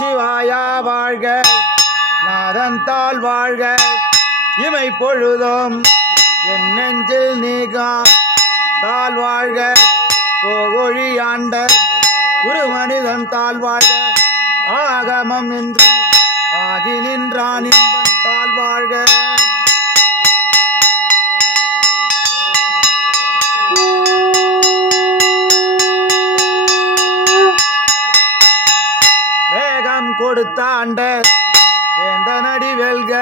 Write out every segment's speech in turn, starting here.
நமச்சிவாயா வாழ்க. நாதந்தால் வாழ்க. இமை பொழுதும் என் நெஞ்சில் நீகா. தாள் வாழ்க. கோகொழி ஆண்ட. குரு மனிதன் தாள் வாழ்க. ஆகமம் என்று ஆகி நின்றான் இன்பன் தாள் வாழ்க. கொடுத்தாண்ட வேந்தனடி வெல்க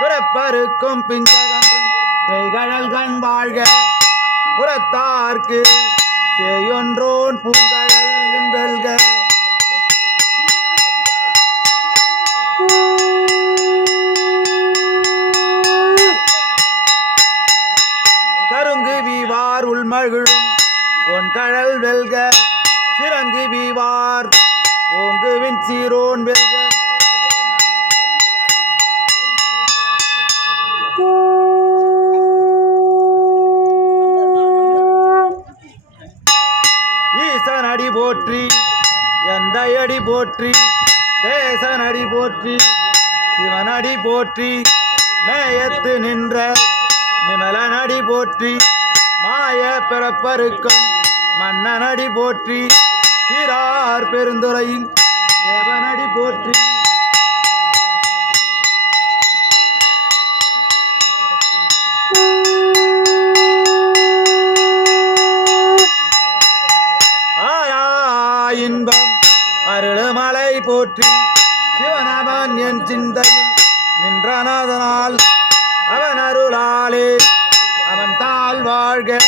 பிறப்பருக்கும் பிஞ்சகன்றும் கண் வாழ்க. புறத்தார்க்கு செய்யொன்றோன் பூங்கழல் வெல்க கருங்கு வீவார் உள்மகிழும் பொன்கழல் கழல் வெல்க சிறங்கு வீவார் ஓங்குவின் சீரோன் வெல்க. ஈசன் அடி போற்றி எந்த அடி போற்றி தேசன் அடி போற்றி சிவன் அடி போற்றி நேயத்து நின்ற நிமலன் அடி போற்றி மாய பிறப்பருக்கும் மன்னன் அடி போற்றி சீரார் பெருந்துறையின் தேவனடி போற்றி. இன்பம் அருளுமலை போற்றி. சிவனவன் என் சிந்தையில் நின்றனதனால் அவன் அருளாலே அவன் தாழ் வாழ்க.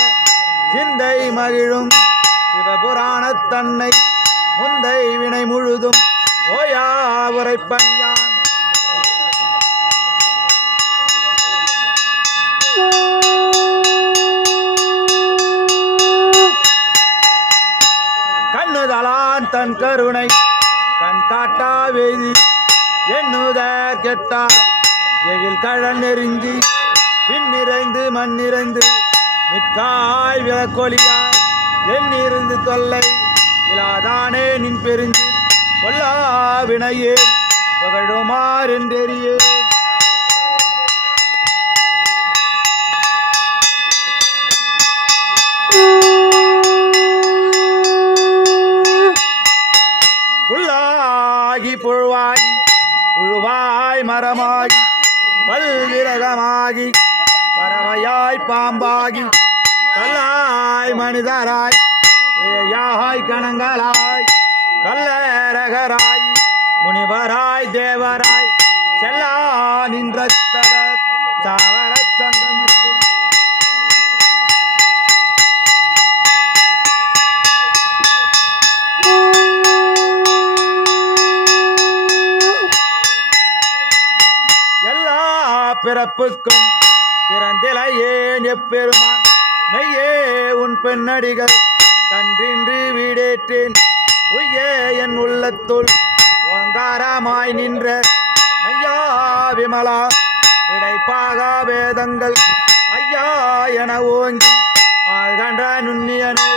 சிந்தை மகிழும். சிவபுராணத் தன்னை முந்தை வினை முழுதும் ஓயா உரைப்பன் யான் கண்ணுதலான் தன் கருணை கண் காட்டா வேதி எண்ணுதர் கெட்டா எழில் கழல் நெருங்கி பின் நிறைந்து மண் நிறைந்து மிக்காய் விளக்கொலியாய் எண்ணிருந்து தொல்லை இலாதானே நின் பெருஞ்சி கொல்லா வினையே புகழுமார் என்றெறியே. புல்லாகி புழுவாய் புழுவாய் மரமாகி பல்விரகமாகி பறவையாய் பாம்பாகி கல்லாய் மனிதராய் பேயாய் கணங்களாய் கல்லரகராய் முனிவராய் தேவராய் செல்லா நின்ற சாவர சங்கமுத்து எல்லா பிறப்புக்கும் பிறந்திலையே எப்பெருமான். மெய்யே உன் பெண்ணடிகள் கன்றின்றி வீடேற்றேன். உய்யே என் உள்ளத்துள் ஓங்காரமாய் நின்ற ஐயா விமலா விடைப்பாக வேதங்கள் ஐயா என ஓங்கி ஆழ்கன்ற நுண்ணியனே.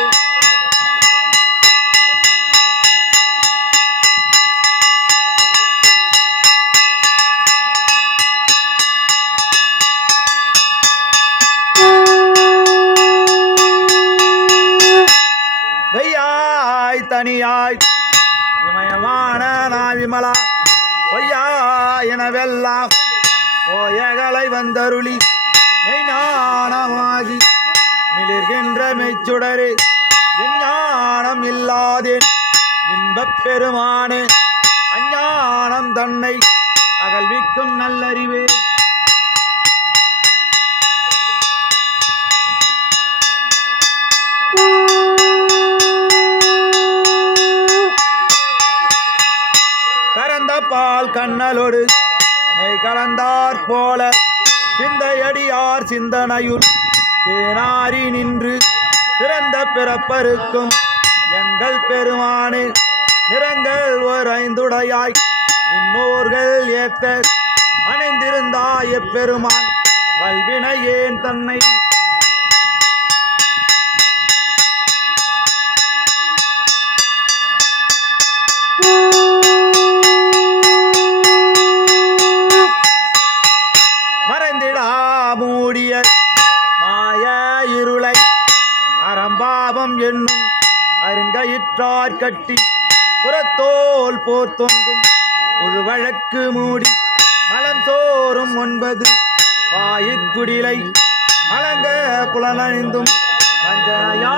ஓயகலை வந்தருளி மெய்ஞானமாகி மிளிர்கின்ற மெய்ச்சுடரே விஞ்ஞானம் இல்லாதேன் இன்பப் பெருமானே அஞ்ஞானம் தன்னை அகழ்விக்கும் நல்லறிவே. கறந்த பால் கண்ணலோடு கலந்தார் போல சிந்தையடியார் சிந்தனையுள் தேனாரி நின்று பிறந்த பிறப்பருக்கும் எங்கள் பெருமானே நிறங்கள் ஒரு ஐந்துடையாய் இன்னோர்கள் ஏத்த அணைந்திருந்தாய் எப்பெருமான் வல்வினை ஏன் தன்னை Woo! பாவம் என்னும் அருங்கயிற்றார் கட்டி புறத்தோல் போர் தொங்கும். ஒரு வழக்கு மூடி மலம் சோறும் ஒன்பது. வாயிற்குடிலை மலங்க புலனழிந்தும் வஞ்சனையா